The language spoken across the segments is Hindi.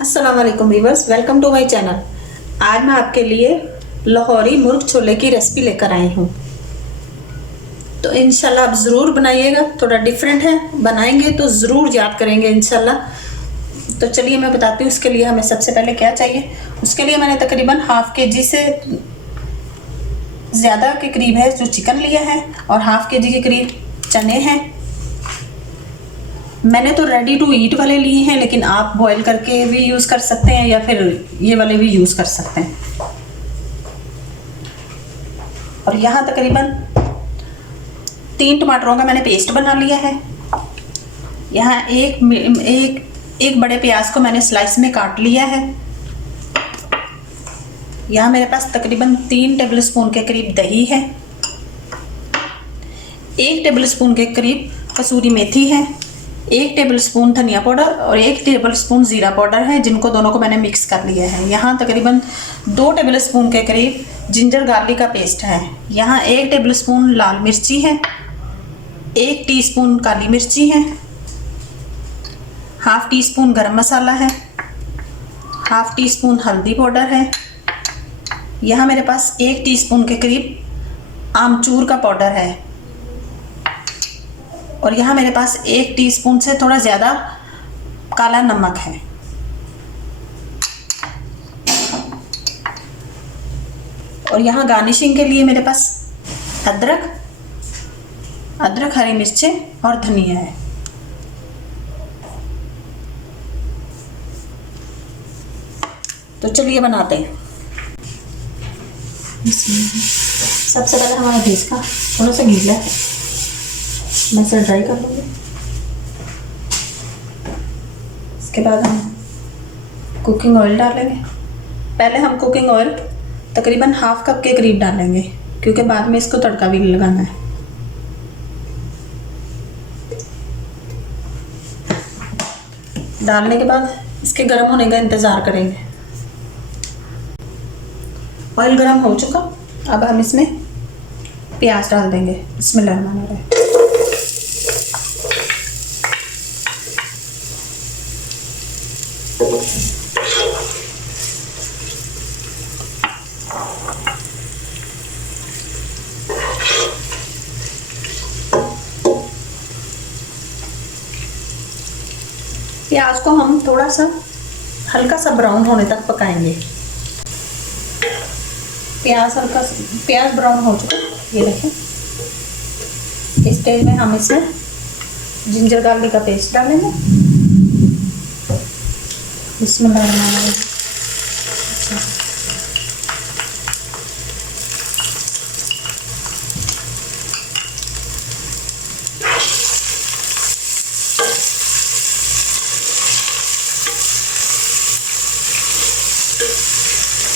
अस्सलाम वालेकुम viewers, welcome to my channel. आज मैं आपके लिए लाहौरी मुर्ग छोले की रेसिपी लेकर आई हूँ। तो इंशाल्लाह आप ज़रूर बनाइएगा। थोड़ा डिफरेंट है, बनाएंगे तो ज़रूर याद करेंगे इंशाल्लाह। तो चलिए मैं बताती हूँ इसके लिए हमें सबसे पहले क्या चाहिए। उसके लिए मैंने तकरीबन हाफ के जी से ज़्यादा के करीब है जो चिकन लिया है और हाफ के जी के करीब चने हैं। मैंने तो रेडी टू ईट वाले लिए हैं, लेकिन आप बॉईल करके भी यूज़ कर सकते हैं या फिर ये वाले भी यूज़ कर सकते हैं। और यहाँ तकरीबन 3 टमाटरों का मैंने पेस्ट बना लिया है। यहाँ एक बड़े प्याज को मैंने स्लाइस में काट लिया है। यहाँ मेरे पास तकरीबन 3 टेबलस्पून के करीब दही है। 1 टेबलस्पून के करीब कसूरी मेथी है। 1 टेबलस्पून धनिया पाउडर और 1 टेबलस्पून ज़ीरा पाउडर है, जिनको दोनों को मैंने मिक्स कर लिया है। यहाँ तकरीबन 2 टेबलस्पून के करीब जिंजर गार्लिक का पेस्ट है। यहाँ 1 टेबलस्पून लाल मिर्ची है। 1 टीस्पून काली मिर्ची है। हाफ टी स्पून गरम मसाला है। हाफ टी स्पून हल्दी पाउडर है। यहाँ मेरे पास 1 टीस्पून के करीब आमचूर का पाउडर है। और यहाँ मेरे पास 1 टीस्पून से थोड़ा ज़्यादा काला नमक है। और यहाँ गार्निशिंग के लिए मेरे पास अदरक, हरी मिर्चें और धनिया है। तो चलिए बनाते हैं। सबसे पहले हमारा गैस का थोड़ा सा गीला है, मैं इसे ड्राई कर लूँगी। इसके बाद हम कुकिंग ऑयल डालेंगे। पहले हम कुकिंग ऑयल तकरीबन हाफ कप के करीब डालेंगे, क्योंकि बाद में इसको तड़का भी लगाना है। डालने के बाद इसके गर्म होने का इंतज़ार करेंगे। ऑयल गर्म हो चुका, अब हम इसमें प्याज डाल देंगे। बिस्मिल्लाहिर्रहमानिर्रहीम। प्याज को हम थोड़ा सा हल्का सा ब्राउन होने तक पकाएंगे। प्याज ब्राउन हो चुका, ये देखें। इस स्टेज में हम इसमें जिंजर गार्लिक का पेस्ट डालेंगे। बिस्मिल्लाहिर्रहमानिर्रहीम।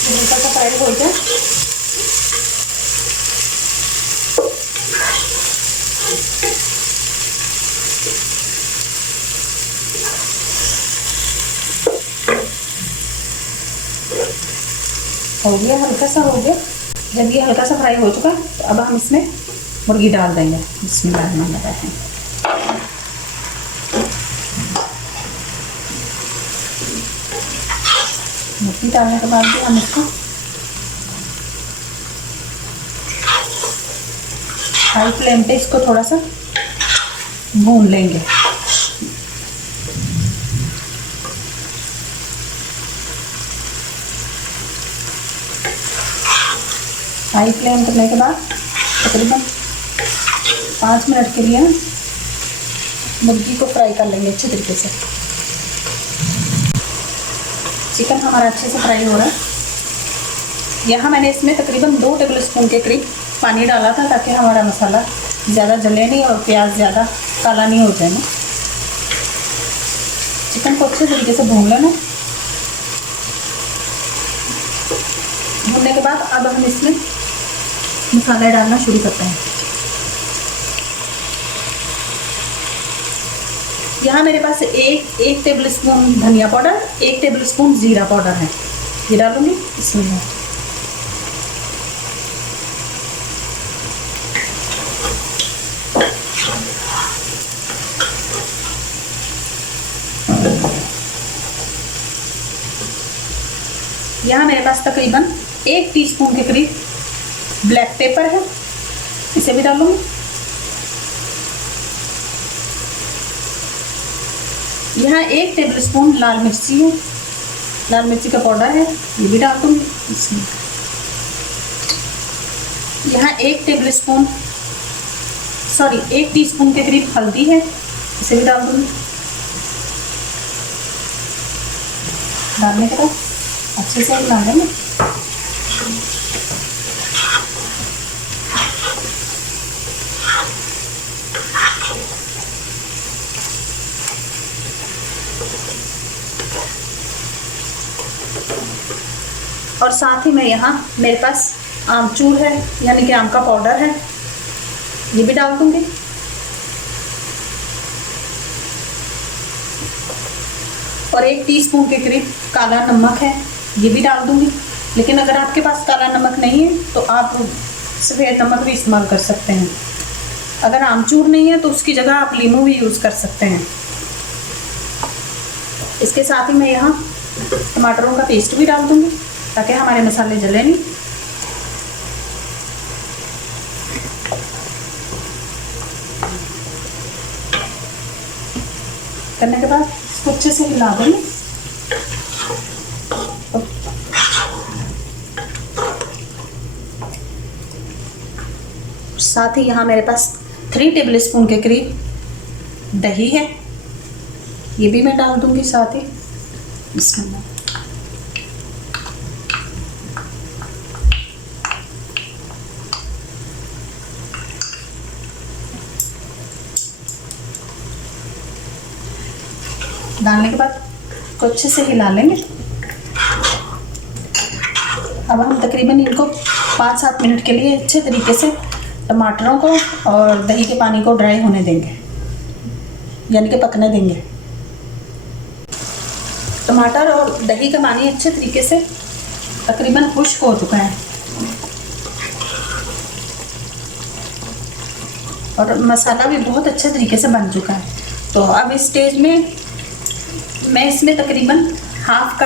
हल्का सा फ्राई हो जाए, हो गया, हल्का सा हो गया। जब ये हल्का सा फ्राई हो चुका तो अब हम इसमें मुर्गी डाल देंगे। बिस्मिल्लाहिर्रहमानिर्रहीम। मुर्गी डालने के बाद भी हम इसको हाई फ्लेम पे इसको थोड़ा सा भून लेंगे। हाई फ्लेम करने के बाद तकरीबन 5 मिनट के लिए मुर्गी को फ्राई कर लेंगे अच्छे तरीके से। चिकन हमारा अच्छे से फ्राई हो रहा है। यहाँ मैंने इसमें तकरीबन 2 टेबलस्पून के करीब पानी डाला था, ताकि हमारा मसाला ज़्यादा जले नहीं और प्याज ज़्यादा काला नहीं हो जाए ना। चिकन को अच्छे तरीके से भून लेना। भूनने के बाद अब हम इसमें मसाले डालना शुरू करते हैं। यहाँ मेरे पास एक टेबलस्पून धनिया पाउडर, 1 टेबलस्पून ज़ीरा पाउडर है, ये डालूंगी। इसमें यहाँ मेरे पास तकरीबन 1 टीस्पून के करीब ब्लैक पेपर है, इसे भी डालूंगी। यहाँ 1 टेबलस्पून लाल मिर्ची है, लाल मिर्ची का पाउडर है, ये भी डाल दूँगी इसमें। यहाँ 1 टीस्पून के करीब हल्दी है, इसे भी डाल दूँगी। डालने के बाद अच्छे से मिला लेंगे। और साथ ही में यहाँ मेरे पास आमचूर है, यानी कि आम का पाउडर है, ये भी डाल दूँगी। और 1 टीस्पून के करीब काला नमक है, ये भी डाल दूँगी। लेकिन अगर आपके पास काला नमक नहीं है तो आप सफ़ेद नमक भी इस्तेमाल कर सकते हैं। अगर आमचूर नहीं है तो उसकी जगह आप लीमू भी यूज़ कर सकते हैं। इसके साथ ही मैं यहाँ टमाटरों का पेस्ट भी डाल दूँगी ताकि हमारे मसाले जले नहीं। करने के बाद इसको अच्छे से हिला देंगे। साथ ही यहाँ मेरे पास 3 टेबलस्पून के करीब दही है, ये भी मैं डाल दूंगी साथ ही इसमें। डालने के बाद इसको अच्छे से हिला लेंगे। अब हम तकरीबन इनको 5-7 मिनट के लिए अच्छे तरीके से टमाटरों को और दही के पानी को ड्राई होने देंगे, यानी कि पकने देंगे। टमाटर और दही का पानी अच्छे तरीके से तकरीबन खुश्क हो चुका है और मसाला भी बहुत अच्छे तरीके से बन चुका है। तो अब इस स्टेज में मैं इसमें तकरीबन हाफ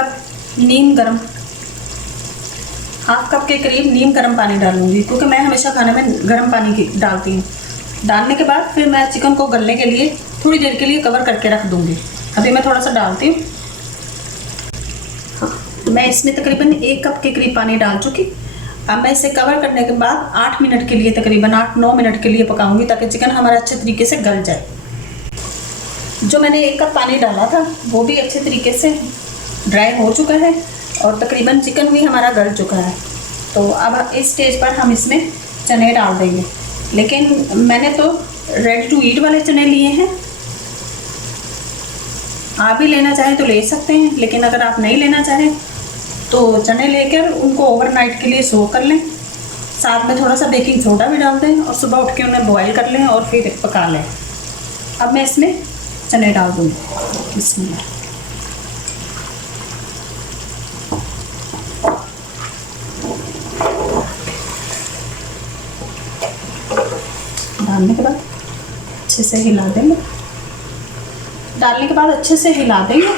कप के करीब नीम गर्म पानी डालूंगी, क्योंकि मैं हमेशा खाने में गर्म पानी डालती हूँ। डालने के बाद फिर मैं चिकन को गलने के लिए थोड़ी देर के लिए कवर करके रख दूँगी। अभी मैं थोड़ा सा डालती हूँ। मैं इसमें तकरीबन 1 कप के करीब पानी डाल चुकी। अब मैं इसे कवर करने के बाद 8 मिनट के लिए, तकरीबन 8-9 मिनट के लिए पकाऊंगी ताकि चिकन हमारा अच्छे तरीके से गल जाए। जो मैंने 1 कप पानी डाला था वो भी अच्छे तरीके से ड्राई हो चुका है और तकरीबन चिकन भी हमारा गल चुका है। तो अब इस स्टेज पर हम इसमें चने डाल देंगे। लेकिन मैंने तो रेडी टू ईट वाले चने लिए हैं, आप भी लेना चाहें तो ले सकते हैं। लेकिन अगर आप नहीं लेना चाहें तो चने लेकर उनको ओवरनाइट के लिए सो कर लें। साथ में थोड़ा सा बेकिंग सोडा भी डाल दें और सुबह उठ के उन्हें बॉईल कर लें और फिर पका लें। अब मैं इसमें चने डाल दूँगी इसमें। डालने के बाद अच्छे से हिला देंगे। डालने के बाद अच्छे से हिला देंगे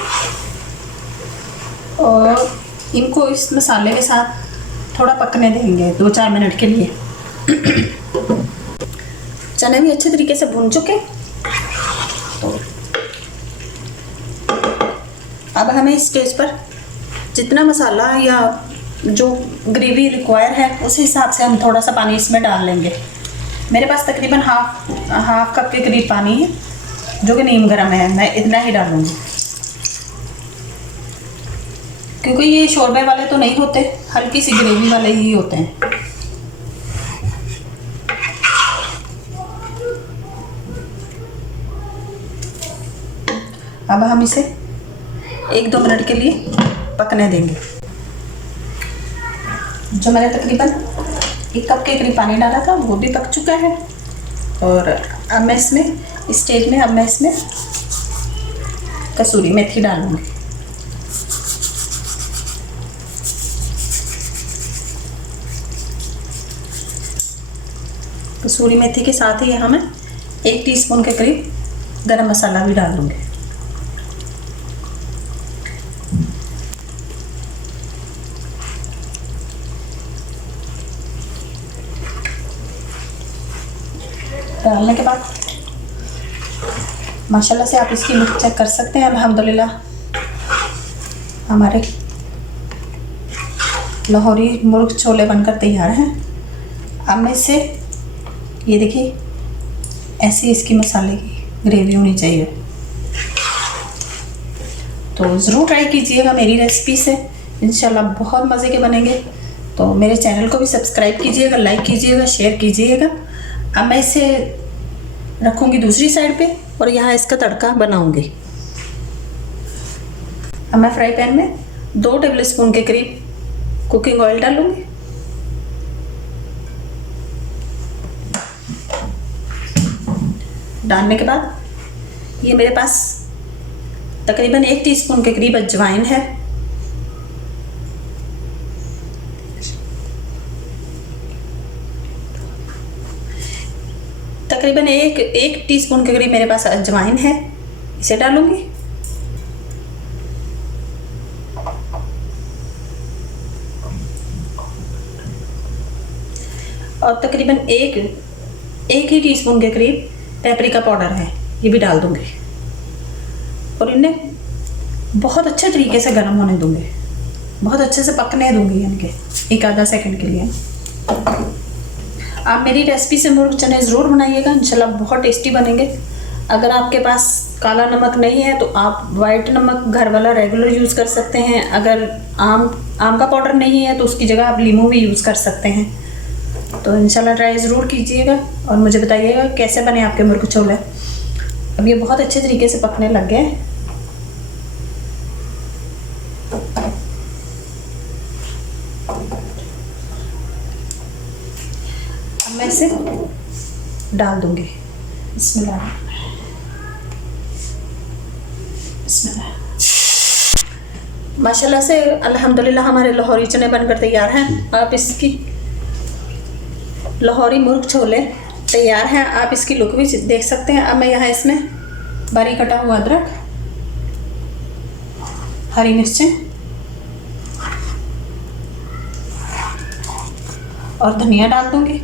और इनको इस मसाले के साथ थोड़ा पकने देंगे 2-4 मिनट के लिए। चने भी अच्छे तरीके से भून चुके। तो अब हमें इस स्टेज पर जितना मसाला या जो ग्रेवी रिक्वायर है उस हिसाब से हम थोड़ा सा पानी इसमें डाल लेंगे। मेरे पास तकरीबन हाफ कप के करीब पानी है जो कि नीम गर्म है, मैं इतना ही डालूँगी क्योंकि ये शोरबे वाले तो नहीं होते, हल्की सी ग्रेवी वाले ही होते हैं। अब हम इसे 1-2 मिनट के लिए पकने देंगे। जो मैंने तकरीबन 1 कप के करीब पानी डाला था वो भी पक चुका है। और अब मैं इसमें इस स्टेज में अब मैं इसमें कसूरी मेथी डालूंगी। कसूरी मेथी के साथ ही यहाँ मैं 1 टीस्पून के करीब गरम मसाला भी डाल दूँगी। डालने के बाद माशाल्लाह से आप इसकी लुक चेक कर सकते हैं। अल्हम्दुलिल्लाह हमारे लाहौरी मुर्ग छोले बनकर तैयार हैं। अब मैं इसे, ये देखिए, ऐसी इसकी मसाले की ग्रेवी होनी चाहिए। तो ज़रूर ट्राई कीजिएगा मेरी रेसिपी से, इंशाल्लाह बहुत मज़े के बनेंगे। तो मेरे चैनल को भी सब्सक्राइब कीजिएगा, लाइक कीजिएगा, शेयर कीजिएगा। अब मैं इसे रखूँगी दूसरी साइड पे और यहाँ इसका तड़का बनाऊँगी। अब मैं फ्राई पैन में 2 टेबलस्पून के करीब कुकिंग ऑयल डालूँगी। डालने के बाद ये मेरे पास तकरीबन 1 टीस्पून के करीब अजवाइन है। तकरीबन एक टीस्पून के करीब मेरे पास अजवाइन है, इसे डालूंगी। और तकरीबन एक ही टीस्पून के करीब पेपरिका पाउडर है, ये भी डाल दूंगी। और इन्हें बहुत अच्छे तरीके से गर्म होने दूंगी, बहुत अच्छे से पकने दूंगी इनके एक आधा सेकंड के लिए। आप मेरी रेसिपी से मुर्ग चने ज़रूर बनाइएगा, इंशाल्लाह बहुत टेस्टी बनेंगे। अगर आपके पास काला नमक नहीं है तो आप वाइट नमक घर वाला रेगुलर यूज़ कर सकते हैं। अगर आम का पाउडर नहीं है तो उसकी जगह आप लीमू भी यूज़ कर सकते हैं। तो इंशाल्लाह ट्राई ज़रूर कीजिएगा और मुझे बताइएगा कैसे बने आपके मुर्ग छोले। अब ये बहुत अच्छे तरीके से पकने लग गए। अब मैं इसे डाल दूंगी। बिस्मिल्लाह बिस्मिल्लाह। माशाल्लाह से अल्हम्दुलिल्लाह हमारे लाहौरी चने बनकर तैयार हैं। आप इसकी लाहौरी मुर्ग छोले तैयार हैं। आप इसकी लुक भी देख सकते हैं। अब मैं यहाँ इसमें बारीक कटा हुआ अदरक, हरी मिर्चें और धनिया डाल दूंगी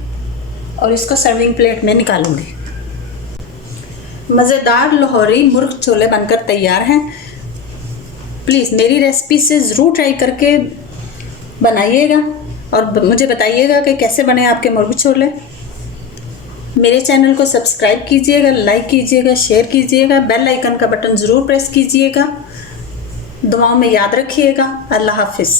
और इसको सर्विंग प्लेट में निकालूंगी। मज़ेदार लाहौरी मुर्ग छोले बनकर तैयार हैं। प्लीज़ मेरी रेसिपी से ज़रूर ट्राई करके बनाइएगा और मुझे बताइएगा कि कैसे बने आपके मुर्ग छोले। मेरे चैनल को सब्सक्राइब कीजिएगा, लाइक कीजिएगा, शेयर कीजिएगा, बेल आइकन का बटन ज़रूर प्रेस कीजिएगा। दुआओं में याद रखिएगा। अल्लाह हाफिज़।